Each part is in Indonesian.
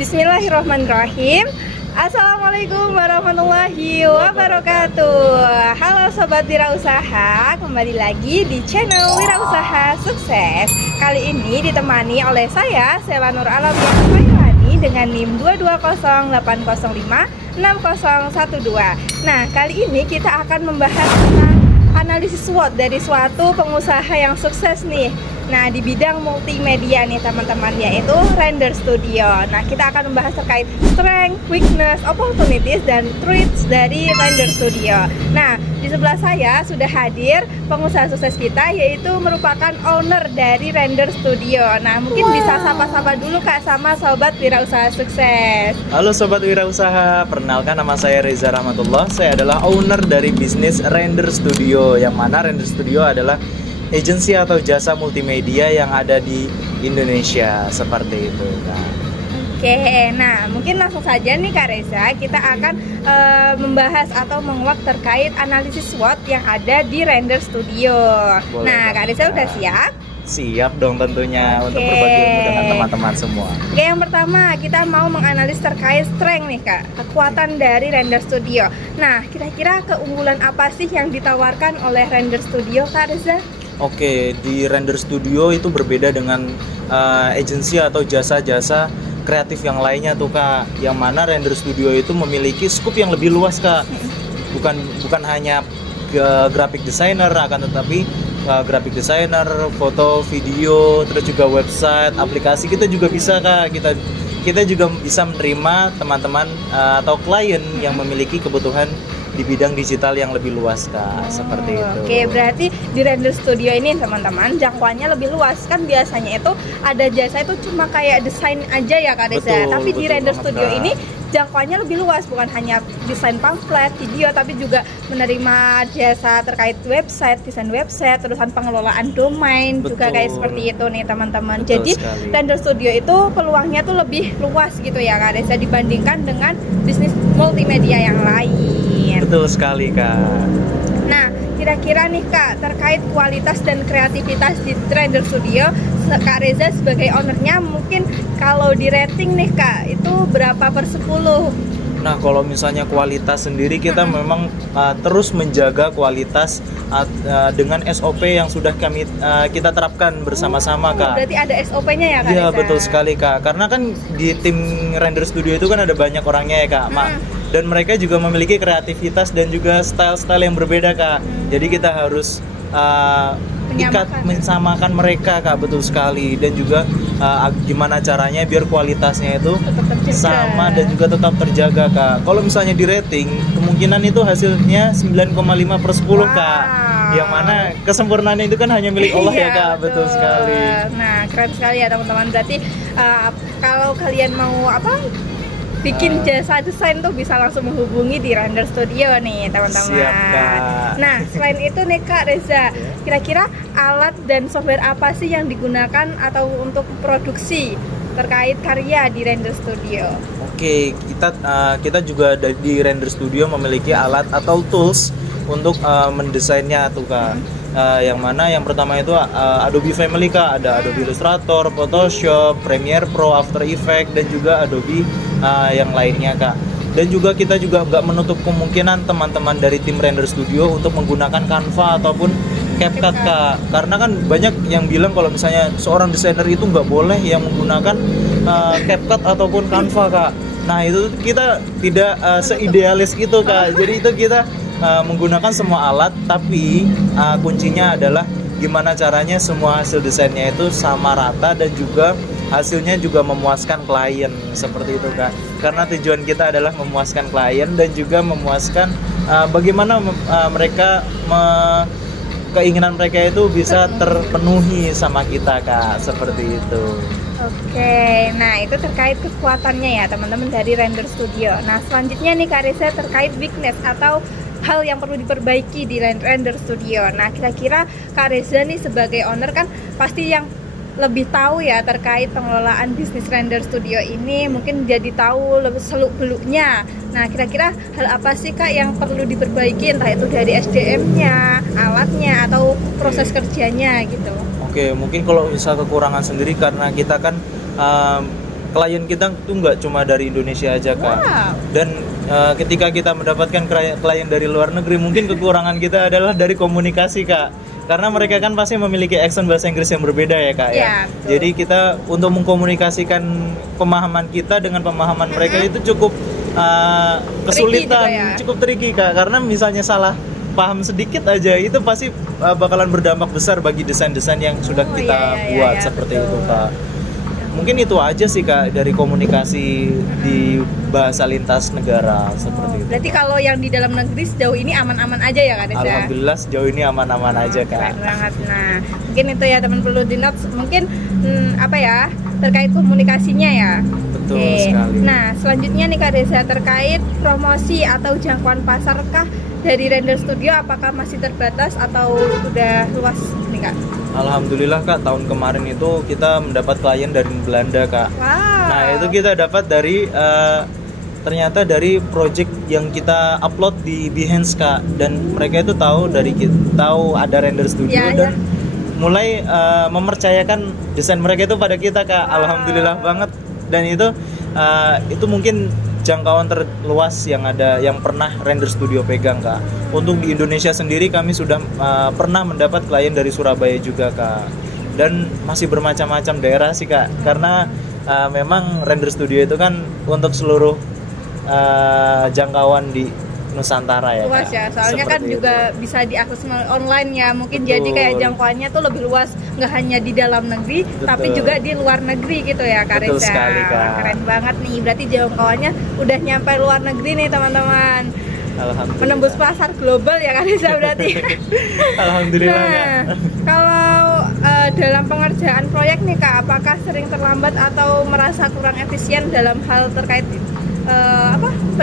Bismillahirrahmanirrahim. Assalamualaikum warahmatullahi wabarakatuh. Halo Sobat Wirausaha, kembali lagi di channel Wirausaha Sukses. Kali ini ditemani oleh saya, Sela Nur Alamiah Khairani, dengan NIM 22080560012. Nah, kali ini kita akan membahas tentang analisis SWOT dari suatu pengusaha yang sukses nih. Nah, di bidang multimedia nih teman-teman, yaitu Render Studio. Nah, kita akan membahas terkait strength, weakness, opportunities, dan threats dari Render Studio. Nah, di sebelah saya sudah hadir pengusaha sukses kita, yaitu merupakan owner dari Render Studio. Nah, mungkin bisa sapa-sapa dulu Kak sama Sobat Wirausaha Sukses. Halo Sobat Wirausaha, perkenalkan nama saya Reza Rahmatullah. Saya adalah owner dari bisnis Render Studio, yang mana Render Studio adalah agensi atau jasa multimedia yang ada di Indonesia, seperti itu Kak. Oke, nah mungkin langsung saja nih Kak Reza, kita akan membahas atau menguak terkait analisis SWOT yang ada di Render Studio. Boleh, nah Kak Reza udah siap? Siap dong tentunya. Untuk berbagi ilmu dengan teman-teman semua. Oke, yang pertama kita mau menganalisis terkait strength nih Kak, kekuatan dari Render Studio. Nah, kira-kira keunggulan apa sih yang ditawarkan oleh Render Studio Kak Reza? Oke, di Render Studio itu berbeda dengan agensi atau jasa-jasa kreatif yang lainnya tuh Kak. Yang mana Render Studio itu memiliki skup yang lebih luas Kak. Bukan hanya graphic designer, akan tetapi graphic designer, foto, video, terus juga website, aplikasi kita juga bisa Kak. Kita juga bisa menerima teman-teman atau klien yang memiliki kebutuhan di bidang digital yang lebih luas Kak, seperti itu. Oke, berarti di Render Studio ini teman-teman jangkauannya lebih luas. Kan biasanya itu ada jasa itu cuma kayak desain aja ya Kak Desa. Tapi di Render Studio Kak. ini jangkauannya lebih luas, bukan hanya desain pamflet, video, tapi juga menerima jasa terkait website, desain website, terusan pengelolaan domain, juga kayak seperti itu nih teman-teman. Jadi sekali. Render Studio itu peluangnya tuh lebih luas gitu ya Kak Desa, dibandingkan dengan bisnis multimedia yang lain. Betul sekali Kak. Nah, kira-kira nih Kak, terkait kualitas dan kreativitas di Render Studio, Kak Reza sebagai ownernya mungkin kalau di rating nih Kak, itu berapa per 10? Nah, kalau misalnya kualitas sendiri kita memang terus menjaga kualitas dengan SOP yang sudah kita terapkan bersama-sama Kak. Berarti ada SOP-nya ya Kak Iya, Reza? betul sekali Kak. Karena kan di tim Render Studio itu kan ada banyak orangnya ya Kak. Dan mereka juga memiliki kreativitas dan juga style-style yang berbeda Kak. Jadi kita harus mensamakan mereka Kak, betul sekali. Dan juga gimana caranya biar kualitasnya itu sama dan juga tetap terjaga Kak. Kalau misalnya di rating, kemungkinan itu hasilnya 9,5 per 10 Kak. Yang mana kesempurnaan itu kan hanya milik Allah ya Kak, betul sekali. Nah, keren sekali ya teman-teman. Berarti kalau kalian mau bikin jasa desain tuh bisa langsung menghubungi di Render Studio nih teman-teman. Siap Kak. Nah, selain itu nih Kak Reza, kira-kira alat dan software apa sih yang digunakan atau untuk produksi terkait karya di Render Studio? Oke, kita juga di Render Studio memiliki alat atau tools untuk mendesainnya tuh Kak. Yang mana yang pertama itu Adobe Family Kak, ada Adobe Illustrator, Photoshop, Premiere Pro, After Effects, dan juga Adobe yang lainnya Kak. Dan juga kita juga nggak menutup kemungkinan teman-teman dari tim Render Studio untuk menggunakan Canva ataupun CapCut Kak. Karena kan banyak yang bilang kalau misalnya seorang desainer itu nggak boleh yang menggunakan CapCut ataupun Canva Kak. Nah itu kita tidak seidealis itu Kak. Jadi itu kita menggunakan semua alat, tapi kuncinya adalah gimana caranya semua hasil desainnya itu sama rata dan juga hasilnya juga memuaskan klien, seperti itu Kak. Karena tujuan kita adalah memuaskan klien dan juga memuaskan bagaimana mereka keinginan mereka itu bisa terpenuhi sama kita Kak, seperti itu. Oke, nah itu terkait kekuatannya ya teman-teman dari Render Studio. Nah selanjutnya nih Kak Reza, terkait weakness atau hal yang perlu diperbaiki di Render Studio. Nah kira-kira Kak Reza nih sebagai owner kan pasti yang lebih tahu ya terkait pengelolaan bisnis Render Studio ini, mungkin jadi tahu lebih seluk-beluknya. Nah kira-kira hal apa sih Kak yang perlu diperbaiki, entah itu dari SDM-nya, alatnya, atau proses kerjanya gitu? Oke, mungkin kalau misal kekurangan sendiri karena kita kan klien kita tuh nggak cuma dari Indonesia aja kak. Wow. Dan ketika kita mendapatkan klien dari luar negeri, mungkin kekurangan kita adalah dari komunikasi kak. Karena mereka kan pasti memiliki accent bahasa Inggris yang berbeda ya kak ya. Ya, betul. Jadi kita untuk mengkomunikasikan pemahaman kita dengan pemahaman mereka itu cukup kesulitan, Tricky juga ya? cukup tricky kak. Karena misalnya salah paham sedikit aja itu pasti bakalan berdampak besar bagi desain-desain yang sudah Oh, kita iya, buat iya, seperti betul. itu kak. Mungkin itu aja sih kak dari komunikasi di bahasa lintas negara seperti itu. Berarti kalau yang di dalam negeri sejauh ini aman-aman aja ya Kak Desa? Alhamdulillah sejauh ini aman-aman aja kak. Keren banget. Nah, mungkin itu ya teman perlu di notes. Mungkin apa ya terkait komunikasinya ya. Betul Oke. sekali. Nah, selanjutnya nih Kak Desa terkait promosi atau jangkauan pasar kah dari Render Studio, apakah masih terbatas atau udah luas nih Kak? Alhamdulillah kak, tahun kemarin itu kita mendapat klien dari Belanda kak. Wow. Nah itu kita dapat dari ternyata dari project yang kita upload di Behance kak, dan mereka itu tahu tahu ada Render Studio Ya, dan ya. mulai mempercayakan desain mereka itu pada kita kak. Alhamdulillah banget. Dan itu mungkin jangkauan terluas yang pernah Render Studio pegang kak. Untuk di Indonesia sendiri kami sudah pernah mendapat klien dari Surabaya juga kak, dan masih bermacam-macam daerah sih kak, karena memang Render Studio itu kan untuk seluruh jangkauan di Nusantara ya Luas kak. ya, soalnya kan Seperti juga itu. bisa diakses melalui online ya, mungkin Betul. jadi kayak jangkauannya tuh lebih luas, nggak hanya di dalam negeri tapi Betul. juga di luar negeri gitu ya Kak Betul Reza. sekali, Kak. Keren banget nih, berarti jangkauannya udah nyampe luar negeri nih teman-teman, Alhamdulillah. menembus pasar global ya Kak Reza berarti. Alhamdulillah Nah, kak. kalau dalam pengerjaan proyek nih Kak, apakah sering terlambat atau merasa kurang efisien dalam hal terkait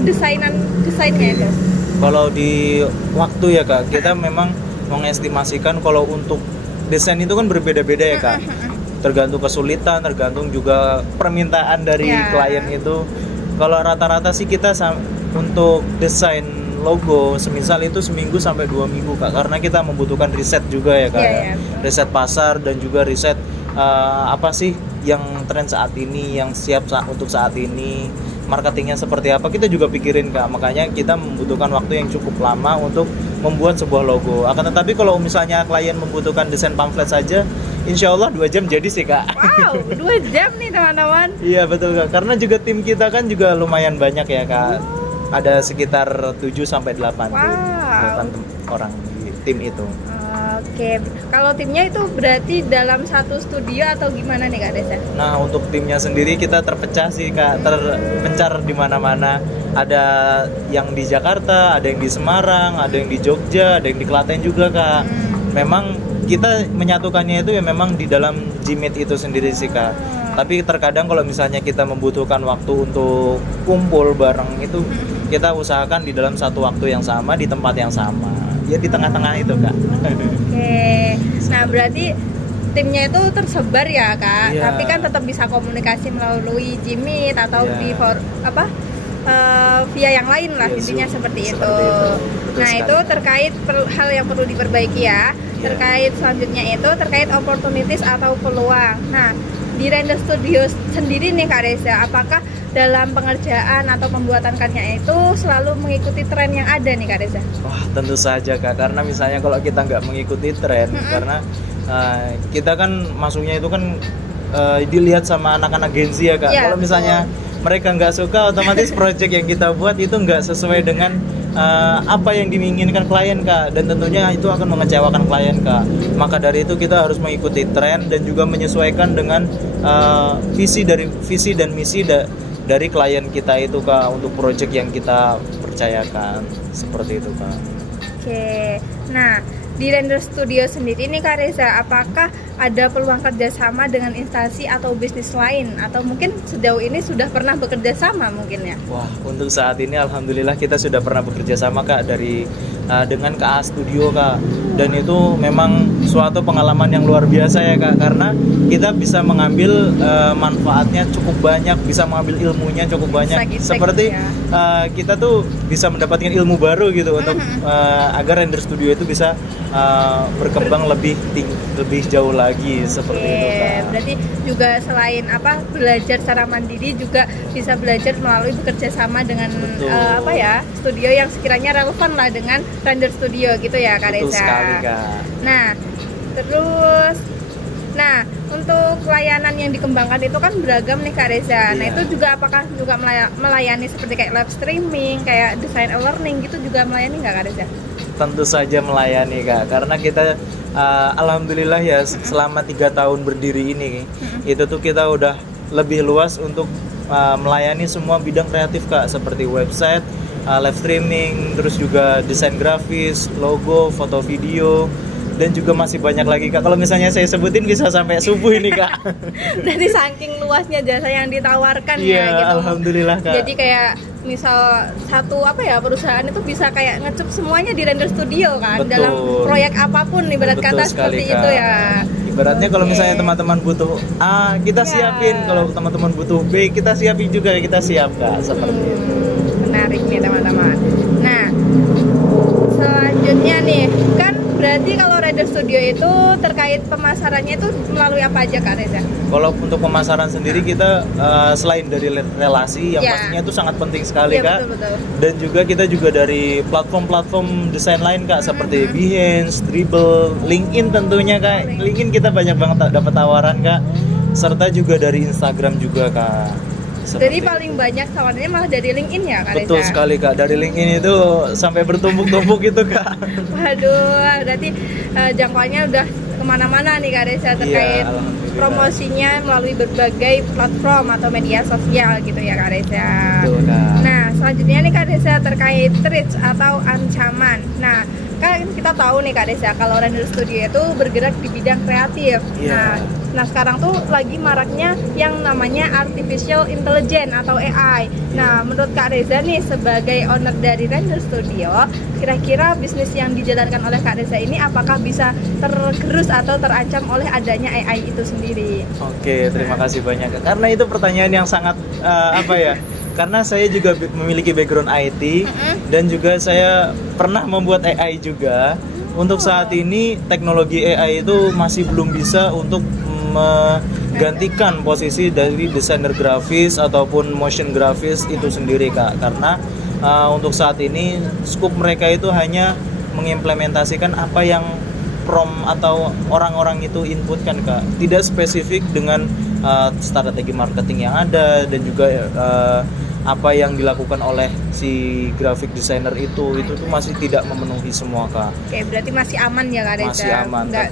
desainnya itu? Kalau di waktu ya kak, kita memang mengestimasikan kalau untuk desain itu kan berbeda-beda ya kak. Tergantung kesulitan, tergantung juga permintaan dari Ya. klien itu. Kalau rata-rata sih kita untuk desain logo semisal itu seminggu sampai 2 minggu kak, karena kita membutuhkan riset juga ya kak. Iya, ya. iya, betul. Riset pasar dan juga riset apa sih yang tren saat ini, yang siap untuk saat ini, marketingnya seperti apa, kita juga pikirin kak. Makanya kita membutuhkan waktu yang cukup lama untuk membuat sebuah logo. Akan tetapi kalau misalnya klien membutuhkan desain pamflet saja, insya Allah 2 jam jadi sih kak. Wow, 2 jam nih teman-teman. Iya betul kak, karena juga tim kita kan juga lumayan banyak ya kak. Ada sekitar 7 sampai 8 Wow. 8 orang di tim itu. Oke, kalau timnya itu berarti dalam satu studio atau gimana nih Kak Desa? Nah untuk timnya sendiri kita terpecah sih kak, terpencar di mana-mana. Ada yang di Jakarta, ada yang di Semarang, ada yang di Jogja, ada yang di Klaten juga kak. Memang kita menyatukannya itu ya memang di dalam Gmeet itu sendiri sih kak. Tapi terkadang kalau misalnya kita membutuhkan waktu untuk kumpul bareng itu, kita usahakan di dalam satu waktu yang sama, di tempat yang sama, ya di tengah-tengah itu kak. Oke, nah berarti timnya itu tersebar ya Kak, Iya. tapi kan tetap bisa komunikasi melalui Gmeet atau Iya. di via yang lain lah, Iya, intinya Zoom. seperti itu. Seperti itu. Betul Nah sekali. itu terkait hal yang perlu diperbaiki ya. Iya. Terkait selanjutnya itu terkait opportunities atau peluang. Nah di Render Studio sendiri nih Kak Reza, apakah dalam pengerjaan atau pembuatan karya itu selalu mengikuti tren yang ada nih Kak Reza? Wah tentu saja kak, karena misalnya kalau kita nggak mengikuti tren, karena kita kan masuknya itu kan dilihat sama anak-anak Gen Z ya kak. Ya, Kalau misalnya mereka nggak suka, otomatis project yang kita buat itu nggak sesuai dengan apa yang diinginkan klien kak, dan tentunya itu akan mengecewakan klien kak. Maka dari itu kita harus mengikuti tren dan juga menyesuaikan dengan visi dan misi dari klien kita itu kak, untuk project yang kita percayakan seperti itu kak. Oke, nah di Render Studio sendiri nih Kak Reza, apakah ada peluang kerjasama dengan instansi atau bisnis lain? Atau mungkin sejauh ini sudah pernah bekerja sama mungkin ya? Wah, untuk saat ini alhamdulillah kita sudah pernah bekerja sama kak dari dengan KA Studio Kak. Dan itu memang suatu pengalaman yang luar biasa ya Kak, karena kita bisa mengambil manfaatnya cukup banyak, bisa mengambil ilmunya cukup banyak. Bisa gitu Seperti ya. kita tuh bisa mendapatkan ilmu baru gitu untuk agar Render Studio itu bisa berkembang lebih jauh lagi seperti itu Kak. Berarti juga selain belajar secara mandiri juga bisa belajar melalui bekerja sama dengan Betul. studio yang sekiranya relevan lah dengan Render Studio gitu ya Kak Betul Reza. sekali Kak. Nah, untuk layanan yang dikembangkan itu kan beragam nih Kak Reza. Nah, Iya. itu juga apakah juga melayani seperti kayak live streaming, kayak design learning gitu juga melayani nggak Kak Reza? Tentu saja melayani Kak, karena kita alhamdulillah ya selama 3 tahun berdiri ini itu tuh kita udah lebih luas untuk melayani semua bidang kreatif Kak, seperti website, live streaming, terus juga desain grafis, logo, foto video, dan juga masih banyak lagi Kak. Kalau misalnya saya sebutin bisa sampai subuh ini Kak. Dari saking luasnya jasa yang ditawarkan Iya, ya gitu. alhamdulillah Kak. Jadi kayak misal satu perusahaan itu bisa kayak ngecup semuanya di Render Studio kan. Betul. Dalam proyek apapun ibarat Betul kata sekali, seperti Kak. itu ya. Ibaratnya kalau Oke. misalnya teman-teman butuh A, kita Ya. siapin. Kalau teman-teman butuh B, kita siapin juga, kita siap Kak, seperti itu. Menarik nih teman-teman. Nah, selanjutnya nih kan berarti kalau Render Studio itu terkait pemasarannya itu melalui apa aja Kak Reza? Kalau untuk pemasaran sendiri kita selain dari relasi yang Ya. pastinya itu sangat penting sekali Iya, Kak. betul-betul. Dan juga kita juga dari platform-platform desain lain Kak, seperti Behance, Dribbble, LinkedIn tentunya Kak. LinkedIn kita banyak banget dapat tawaran Kak. Serta juga dari Instagram juga Kak. Jadi Seperti paling banyak tawarannya malah dari LinkedIn ya Kak Reza? betul sekali Kak, dari LinkedIn itu sampai bertumpuk-tumpuk itu Kak. Waduh, berarti jangkauannya udah kemana-mana nih Kak Reza terkait alhamdulillah. promosinya melalui berbagai platform atau media sosial gitu ya Kak Reza. Betul Kak. Nah, selanjutnya nih Kak Reza terkait threats atau ancaman. Nah, kan kita tahu nih Kak Reza kalau Render Studio itu bergerak di bidang kreatif. Iya. Nah, sekarang tuh lagi maraknya yang namanya artificial intelligence atau AI. Nah, menurut Kak Reza nih sebagai owner dari Render Studio, kira-kira bisnis yang dijalankan oleh Kak Reza ini apakah bisa tergerus atau terancam oleh adanya AI itu sendiri? Oke, terima kasih banyak Kak. Karena itu pertanyaan yang sangat karena saya juga memiliki background IT dan juga saya pernah membuat AI juga. Untuk saat ini teknologi AI itu masih belum bisa untuk menggantikan posisi dari desainer grafis ataupun motion grafis itu sendiri Kak. Karena untuk saat ini scope mereka itu hanya mengimplementasikan apa yang prompt atau orang-orang itu inputkan Kak. Tidak spesifik dengan strategi marketing yang ada dan juga apa yang dilakukan oleh si graphic designer itu tuh masih tidak memenuhi semua Kak. Oke, berarti masih aman ya Kak Reza? Masih aman, Nggak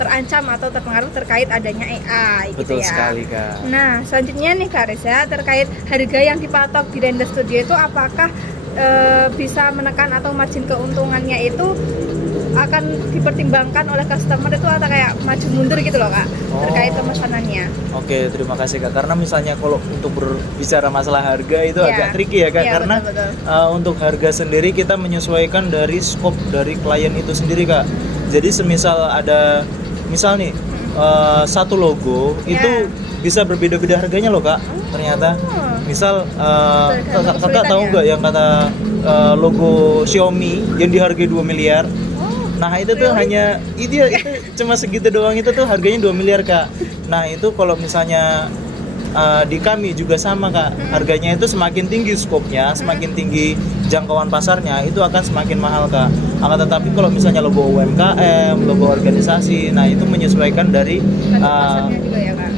terancam atau terpengaruh terkait adanya AI Betul gitu ya? sekali Kak. Nah, selanjutnya nih Kak Reza, terkait harga yang dipatok di Render Studio itu apakah bisa menekan atau margin keuntungannya itu akan dipertimbangkan oleh customer itu atau kayak maju mundur gitu loh Kak, terkait pemesanannya? Oke, terima kasih Kak. Karena misalnya kalau untuk berbicara masalah harga itu Iya. agak tricky ya Kak, Iya, karena betul-betul. untuk harga sendiri kita menyesuaikan dari scope dari klien itu sendiri Kak. Jadi semisal ada misal nih satu logo itu bisa berbeda-beda harganya loh Kak. Ternyata misal Tergantung Kakak tahu kesulitannya. nggak yang kata logo Xiaomi yang dihargai 2 miliar. Nah itu tuh hanya itu cuma segitu doang, itu tuh harganya 2 miliar Kak. Nah itu kalau misalnya di kami juga sama Kak, harganya itu semakin tinggi skopnya, semakin tinggi jangkauan pasarnya, itu akan semakin mahal Kak. Akan tetapi kalau misalnya logo UMKM, logo organisasi, nah itu menyesuaikan dari Pasarnya juga ya Kak?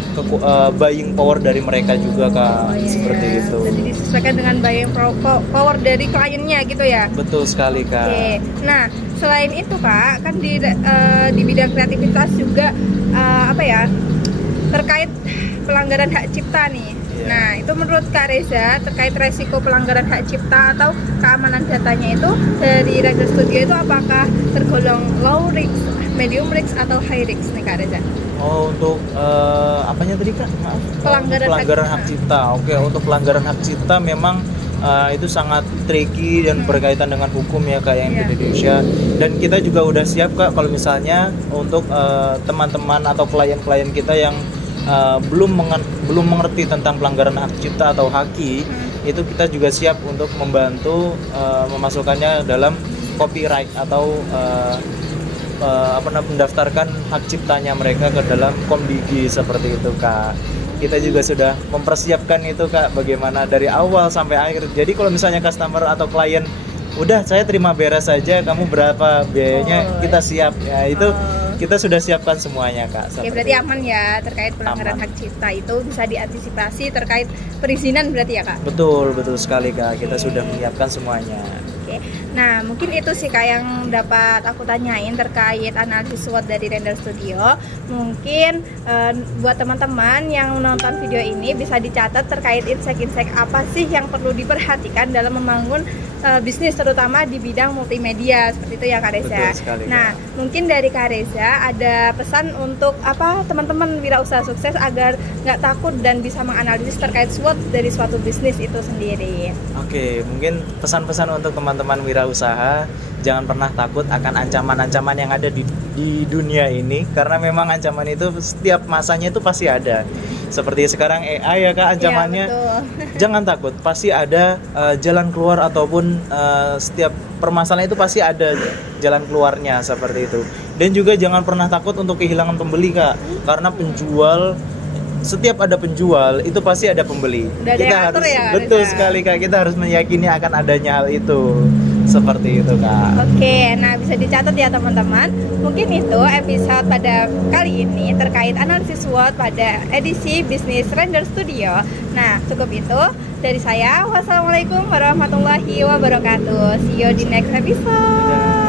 buying power dari mereka juga Kak, seperti itu. Jadi disesuaikan dengan buying power dari kliennya gitu ya? Betul sekali Kak. Oke. Nah, selain itu Kak, kan di bidang kreativitas juga terkait pelanggaran hak cipta nih. Iya. Nah, itu menurut Kak Reza terkait resiko pelanggaran hak cipta atau keamanan datanya itu dari Render Studio itu apakah tergolong low risk, medium risk atau high risk nih Kak Reza? Oh, untuk apanya tadi Kak? Maaf. Pelanggaran Pelanggaran hak hak cipta. Oke, untuk pelanggaran hak cipta memang itu sangat tricky dan berkaitan dengan hukum ya Kak yang di Indonesia. Dan kita juga udah siap Kak kalau misalnya untuk teman-teman atau klien-klien kita yang belum mengerti tentang pelanggaran hak cipta atau haki, itu kita juga siap untuk membantu memasukkannya dalam copyright atau mendaftarkan hak ciptanya mereka ke dalam Komdigi seperti itu Kak. Kita juga sudah mempersiapkan itu Kak, bagaimana dari awal sampai akhir. Jadi kalau misalnya customer atau klien udah saya terima beres saja, kamu berapa biayanya, kita siap ya, itu kita sudah siapkan semuanya Kak. Oke, berarti aman ya terkait pelanggaran hak cipta, itu bisa diantisipasi terkait perizinan berarti ya Kak? Betul sekali Kak, kita sudah menyiapkan semuanya. Oke, nah mungkin itu sih Kak yang dapat aku tanyain terkait analisis SWOT dari Render Studio. Mungkin buat teman-teman yang menonton video ini bisa dicatat terkait insight-insight apa sih yang perlu diperhatikan dalam membangun bisnis, terutama di bidang multimedia seperti itu ya Kak Reza. Betul sekali, nah Kak. Mungkin dari Kak Reza ada pesan untuk apa teman-teman wirausaha sukses agar nggak takut dan bisa menganalisis terkait SWOT dari suatu bisnis itu sendiri. Oke, mungkin pesan-pesan untuk teman-teman wirausaha, jangan pernah takut akan ancaman-ancaman yang ada di dunia ini, karena memang ancaman itu setiap masanya itu pasti ada. Seperti sekarang AI ya Kak, ancamannya. Ya, jangan takut, pasti ada jalan keluar, ataupun setiap permasalahan itu pasti ada jalan keluarnya seperti itu. Dan juga jangan pernah takut untuk kehilangan pembeli Kak, karena setiap ada penjual itu pasti ada pembeli. Kita harus betul sekali Kak, kita harus meyakini akan adanya hal itu. Seperti itu Kak. Oke, nah bisa dicatat ya teman-teman. Mungkin itu episode pada kali ini terkait analisis SWOT pada edisi Bisnis Render Studio. Nah, cukup itu dari saya. Wassalamualaikum warahmatullahi wabarakatuh. See you di next episode.